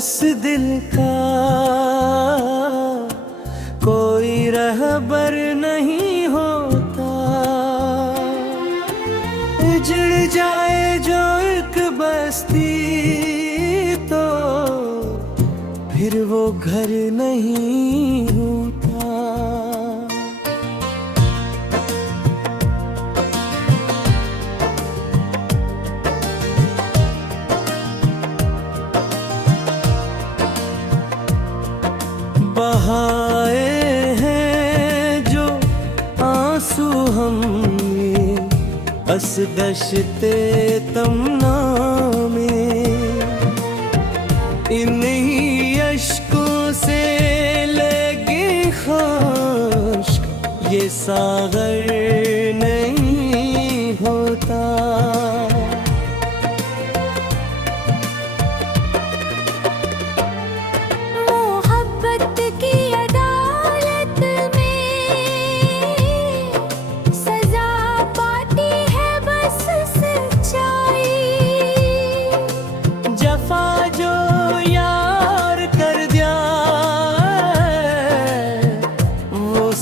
इस दिल का कोई रहबर नहीं होता। उजड़ जाए जो एक बस्ती तो फिर वो घर नहीं होता। बहाए हैं जो आंसू हमने बस दश्ते तमन्ना में, इन्हीं अश्कों से लगे खुश्क ये सागर नहीं होता।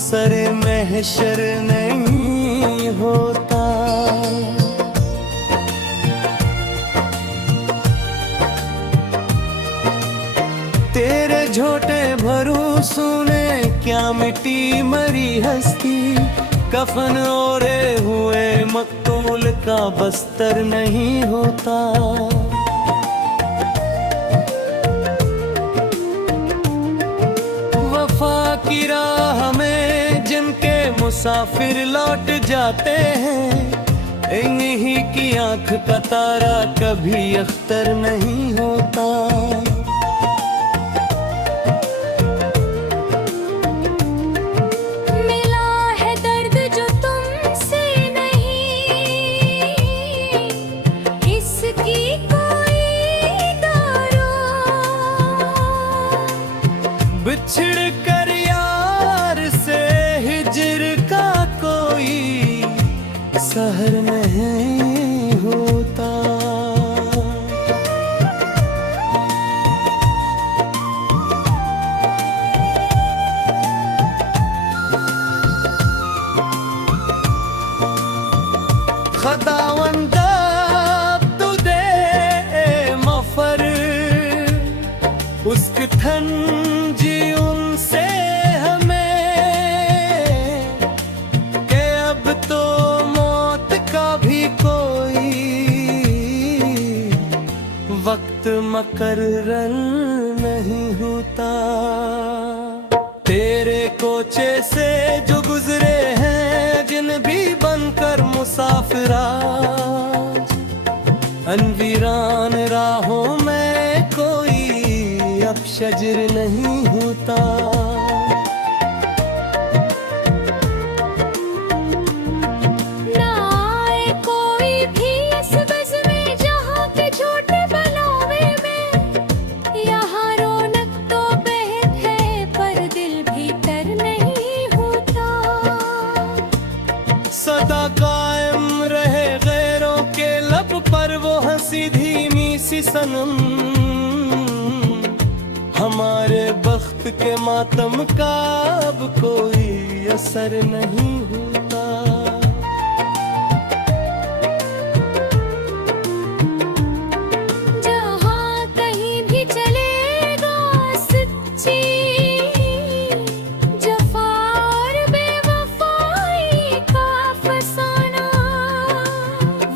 सरे महशर नहीं होता। तेरे झोटे भरोसों ने क्या मिटी मरी हस्ती, कफन ओढ़े हुए मकतूल का बस्तर नहीं होता। वफा की राह में जिनके मुसाफिर लौट जाते हैं, इन्हीं की आंख का तारा कभी अख्तर नहीं होता। मिला है दर्द जो तुमसे नहीं, इसकी कोई दारू। बिछड़ कर यार से हिजर का कोई सहर नहीं होता। खुदावंदा तू दे मफर उसक थन जी उनसे हमें, के अब तो मौत का भी कोई वक्त मकर्रर नहीं होता। तेरे कोचे से जो गुजरे हैं जिन भी बनकर मुसाफिरा, अनवीरान राहों में कोई अब शजर नहीं होता। ना आए कोई भी इस बज़ में जहाँ के छोटे बनावे में, यहाँ रौनक तो बेहद है पर दिल भीतर नहीं होता। सदा कायम रहे गैरों के लब पर वो हंसी धीमी सी सनम, हमारे बख्त के मातम का अब कोई असर नहीं होता। जहाँ कहीं भी चलेगा सच्ची जफा और बेवफाई का फसाना,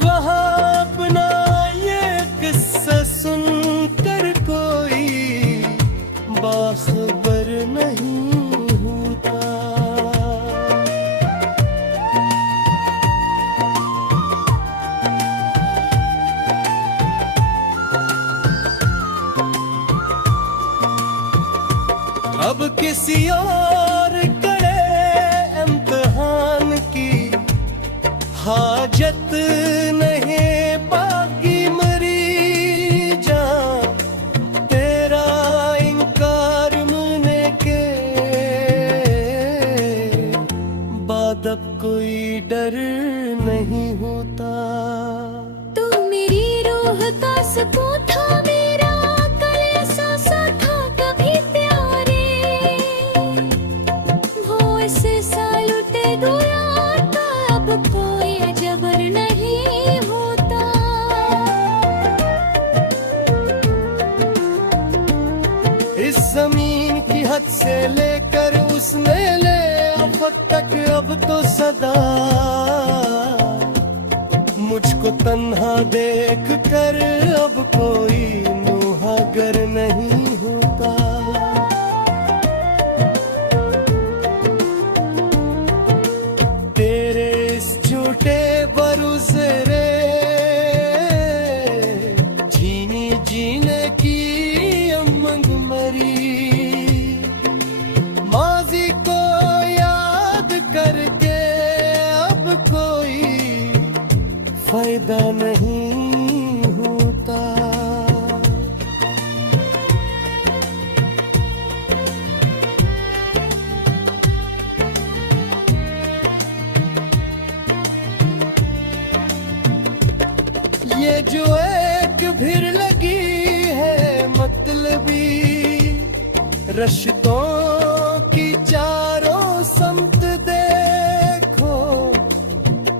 वहाँ अपना ये किस्सा सुनकर कोई बाखबर नहीं होता। अब किसी और कड़े इम्तिहान की हाजत नहीं, बाकी मरी जान तेरा इनकार मुने के बाद अब कोई डर नहीं होता। तू मेरी रूह का सुकून था, मेरा कल एहसास जमीन की हद से लेकर उस मेले आफत तक अब तो सदा मुझको तन्हा देख कर अब कोई मुहागर नहीं होता। तेरे इस झूठे भरोसे रे जीने की उमंग मरी, माजी को याद करके अब कोई फायदा नहीं होता। ये जो एक भीड़ लगी है मतलबी रश्तों की चारों संत देखो,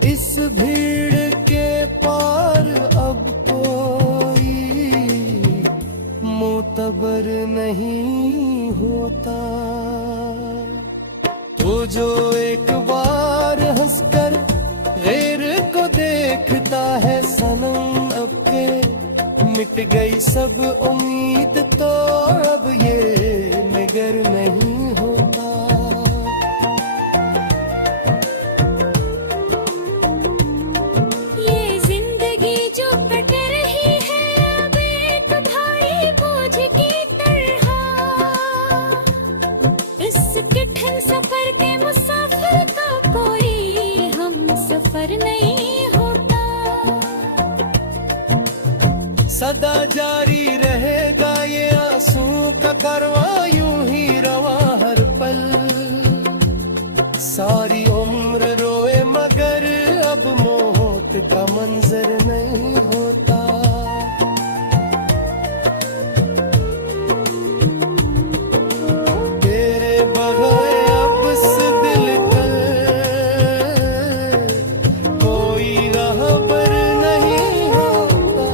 इस भीड़ के पार अब कोई मोतबर नहीं होता। तो जो एक बार हंसकर गैर को देखता है सनम अब के मिट गई सब उम्मीद, तो अब ये निगर नहीं होता। ये जिंदगी जो कट रही है अब एक भाई बोझ की तरह, इस कठिन सफर के मुसाफिर का कोई हम सफर नहीं होता। सदा जारी रहेगा ये आंसू का कारवां यूं ही रवा हर पल, सारी उम्र रोए मगर अब मौत का मंजर नहीं होता। तेरे बगैर अब इस दिल का कोई रहबर नहीं होता।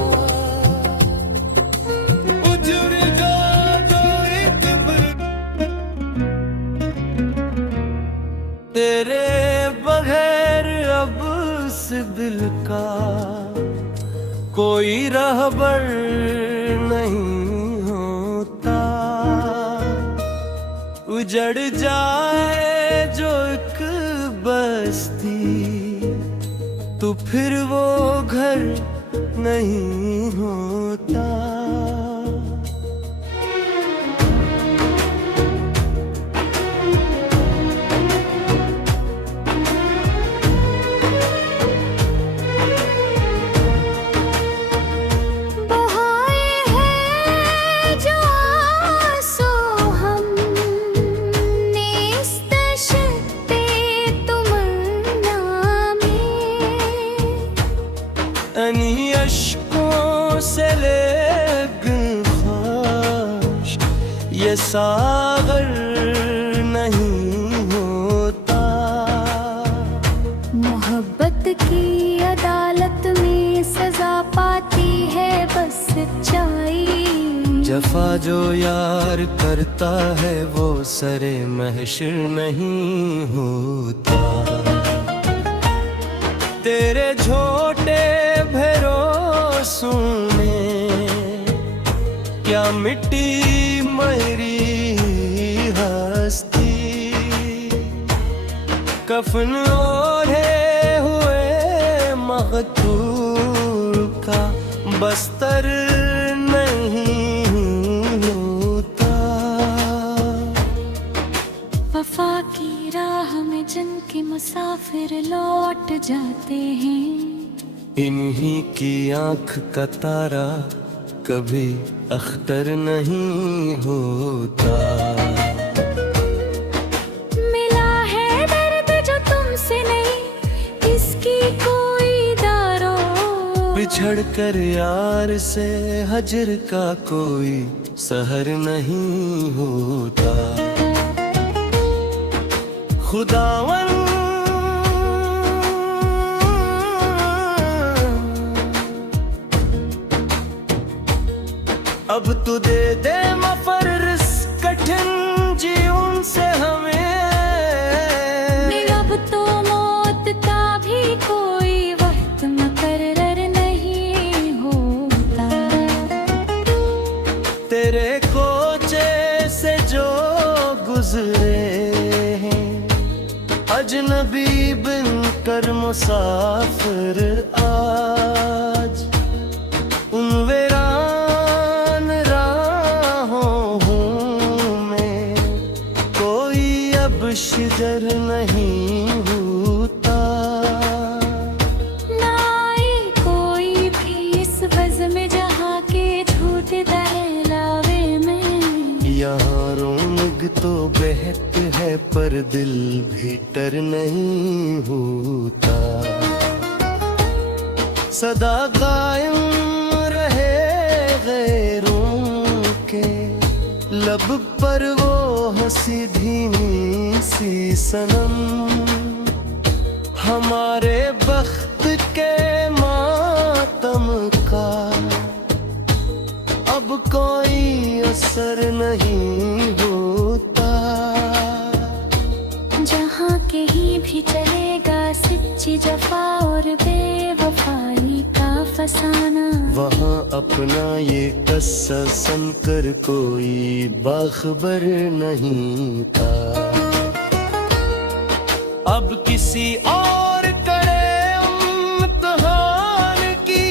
उजड़ जाएगा एक तेरे बगैर अब इस दिल का कोई रहबर नहीं होता। उजड़ जाए जो एक बस्ती तो फिर वो घर नहीं होता। बहाए हैं जो आंसू हमने इस दशते तमन्ना में, अनी अश्कों से लेकिन ख्वाश ये सागर नहीं होता। मोहब्बत की अदालत में सजा पाती है बस सच्चाई। जफा जो यार करता है वो सरे महशर नहीं होता। तेरे झोटे भरोसों में क्या मिट्टी मेरी हस्ती, कफन ओढ़े हुए मगतूर का बस्तर नहीं होता। वफा की राह में जिनके मुसाफिर लौट जाते हैं, इन्हीं की आंख का तारा कभी अख्तर नहीं होता। मिला है दर्द जो तुमसे नहीं इसकी कोई दारो, बिछड़ कर यार से हजर का कोई सहर नहीं होता। खुदावन अब तू दे दे मफर रिस्क गुजरे हैं, अजनबी बिन कर मुसाफिर आज उन वीरान राहों हूँ मैं, कोई अब शिजर नहीं होता। ना आए कोई भी इस बज़्म में जहाँ के झूठे दहलावे में। यहाँ रौनक तो बहत है पर दिल भीतर नहीं होता। सदा कायम रहे गैरों के लब पर वो हंसी धीमी सी सनम, हमारे बख्त के मातम का अब कोई असर नहीं होता। जहाँ कहीं भी चलेगा सच्ची जफा और बेवफाई का फसाना, वहाँ अपना ये कस्सा सुनकर कोई बाखबर नहीं था। अब किसी और करे इम्तिहान की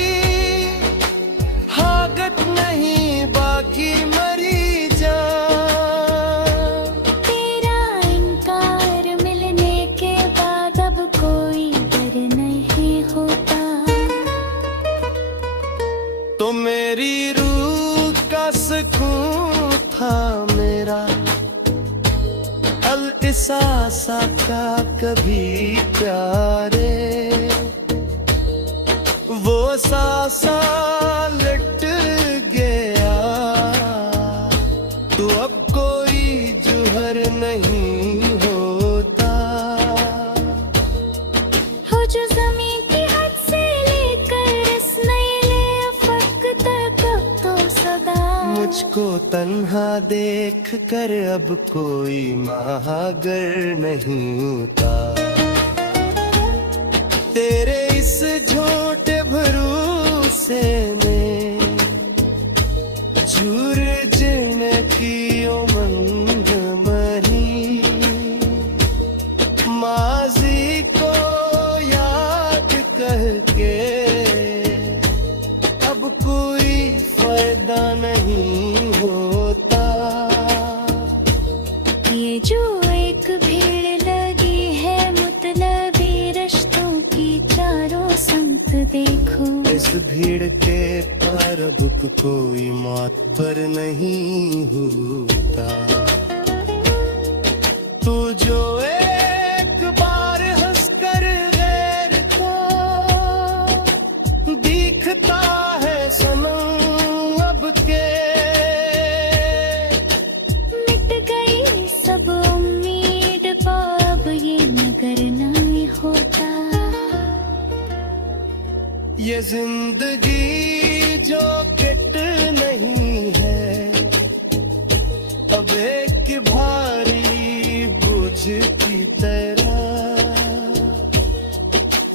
हागत नहीं, बाकी मरी जान। तेरा इनकार मिलने के बाद अब कोई डर नहीं होता। तो मेरी रूह का सुकून था मेरा अल-इसासा का कभी प्यारे, वो सासा लट गया तो अब कोई जुहर नहीं होता। हो जो ज़मीं की हद से लेकर इसमें अफक तक तो सदा, मुझको तन्हा देख कर अब कोई महागर नहीं होता। तेरे इस झूठे भरोसे में झूर जीने की उमंग मरी, माजी को याद करके अब कोई फायदा नहीं होता। ये जो एक भीड़ लगी है मुतलबी रिश्तों की चारों संग देखो, इस भीड़ के पार अब कोई मात पर नहीं होता। तू जो एक बार हंसकर गैर को दिखता है सनम अब के, मिट गई सब उम्मीद अब ये नगर नहीं होता। ये जिंदगी जो किट नहीं है अब एक भारी बोझ की तरह,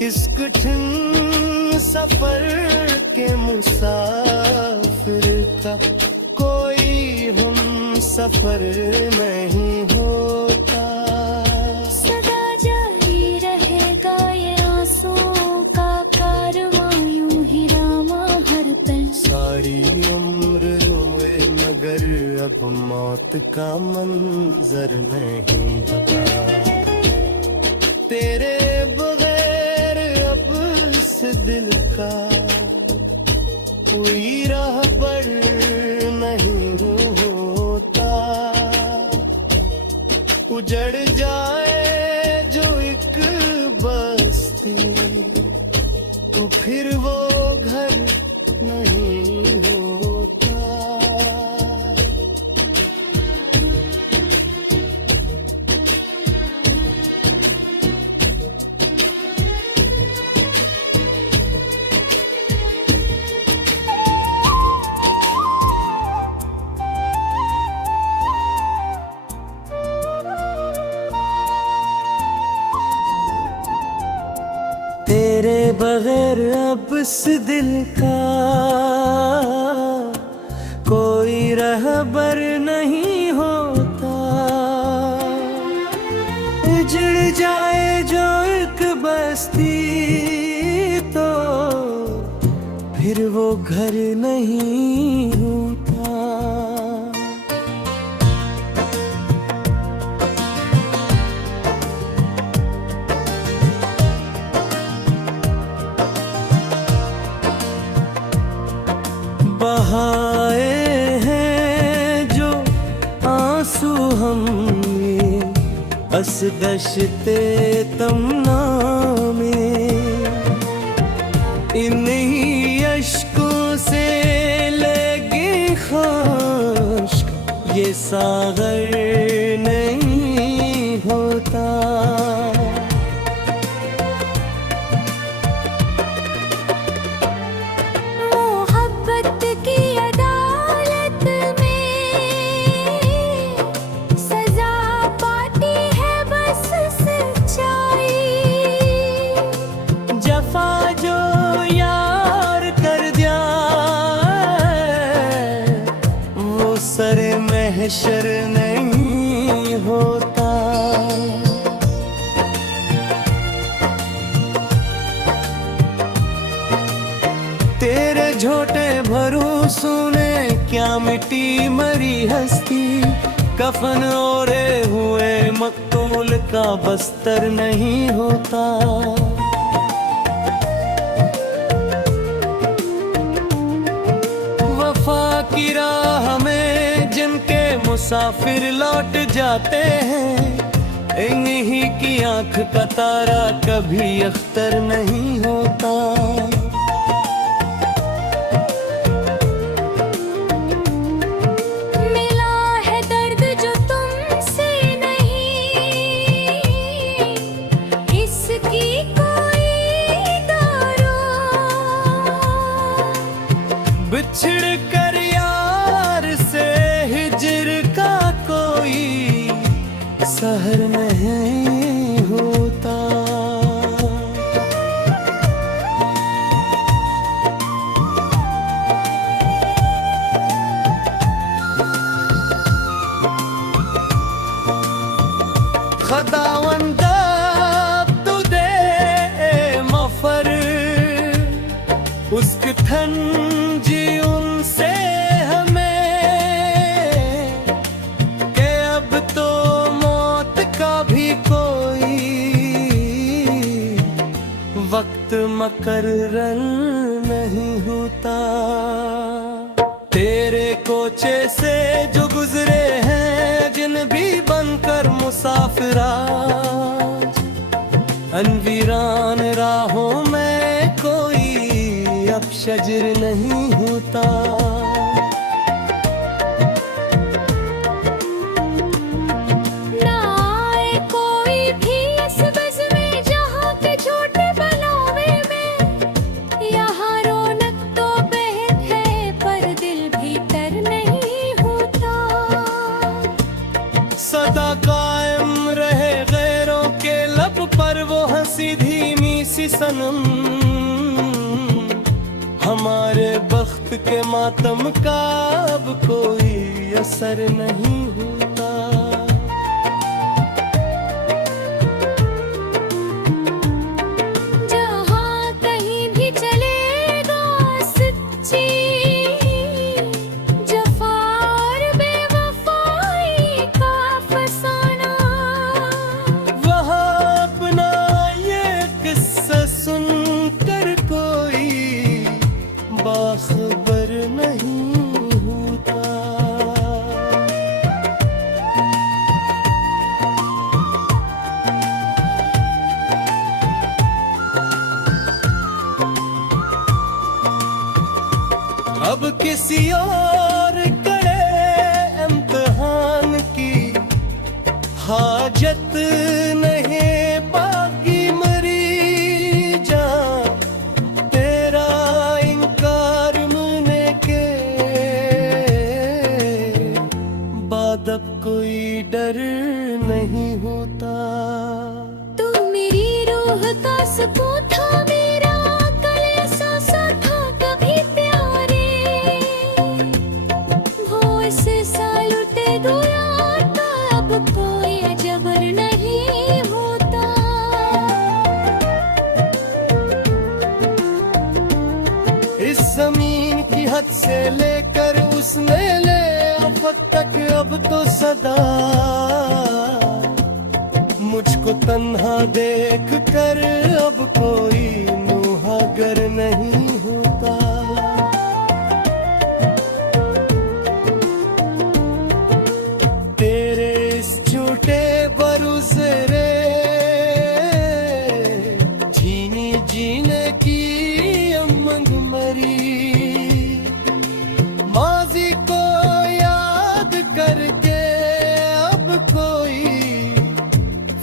इस कठिन सफर के मुसाफिर का कोई हम सफर नहीं होता। सदा जारी रहेगा ये आंसुओं का कारवां यूं ही रामा हर पल। सारी उम्र रोए मगर अब मौत का मंजर नहीं बता। तेरे बगैर अब इस दिल का कोई रहबर नहीं होता। उजड़ जाए जो एक बस्ती तो फिर वो घर नहीं होता। तेरे बगैर अब इस दिल का कोई रहबर नहीं होता। जाए जो एक बस्ती तो फिर वो घर नहीं होता। बहाए हैं जो आंसू हमने बस दशते तमना में, इन्हीं अश्कों से लगे खुश्क ये सागर नहीं होता। मोहब्बत की अदालत में सजा पाती है बस सच्चाई। जफा जो यार कर जाए वो सरे महशर नहीं होता। तेरे झोटे भरोसों ने क्या मिटी मरी हस्ती, कफन ओढ़े हुए मकतूल का बस्तर नहीं होता। वफा की राह में जिनके मुसाफिर लौट जाते हैं, इन्हीं की आंख का तारा कभी अख्तर नहीं होता। मिला है दर्द जो तुमसे नहीं, इसकी कोई दारो। बिछड़ कर यार से हिजर का कोई सहर नहीं होता। खुदावंदा तू दे मफर उसक थन जी उनसे हमें, के अब तो मौत का भी कोई वक्त मकर्रर नहीं होता। तेरे कोचे से जो गुजरे हैं जिन भी बनकर मुसाफिर आज, अनवीरान राहों में कोई अब शजर नहीं होता। ना आए कोई भी इस बज़ में जहाँ के छोटे बनावे में। यहाँ रौनक तो बेहद है पर दिल भीतर नहीं होता। सदा कायम रहे गैरों के लब पर वो हंसी धीमी सी सनम, हमारे बख्त के मातम का अब कोई असर नहीं होता। जहाँ कहीं भी चलेगा सच्ची जफा और बेवफाई का फसाना। वहाँ अपना ये किस्सा सुनकर कोई बाखबर नहीं होता। अब किसी और कड़े इम्तिहान की हाजत नहीं, बाकी मरी जान तेरा इनकार मुने के बाद अब कोई डर नहीं होता। तू मेरी रूह का सुकून था, मेरा कलेसा सा था कभी प्यारे। वो इस साल उठे दुआ था अब कोई अजबर नहीं होता। सदा मुझको तन्हा देख कर अब कोई मुहागर नहीं होता। तेरे इस झूठे भरोसे रे जीने जीने की उमंग मरी। माजी को याद करके अब कोई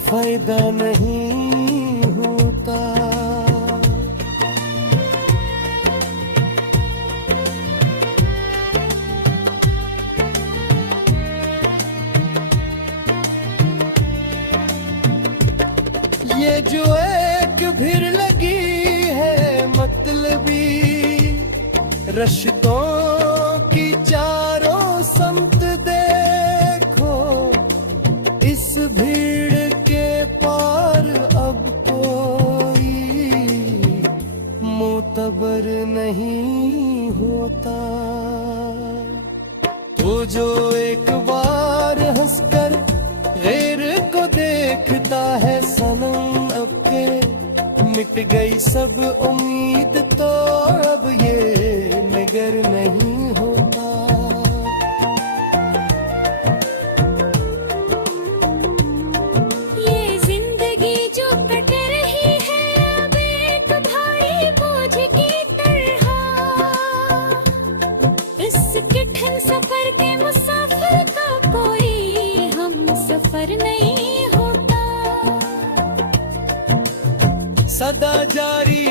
फायदा नहीं होता। ये जो एक भीड़ लगी है मतलबी रिश्तों की चारों संत देखो, इस भीड़ के पार अब कोई मोतबर नहीं होता। तो जो एक बार हंसकर गैर को देखता है सनम अब के मिट गई सब उम्मीद, तो अब ये नगर नहीं होता। ये जिंदगी जो कट रही है अब एक भाई बोझ की तरह, इस कठिन सफर के मुसाफिर का कोई हम सफर नहीं होता। सदा जारी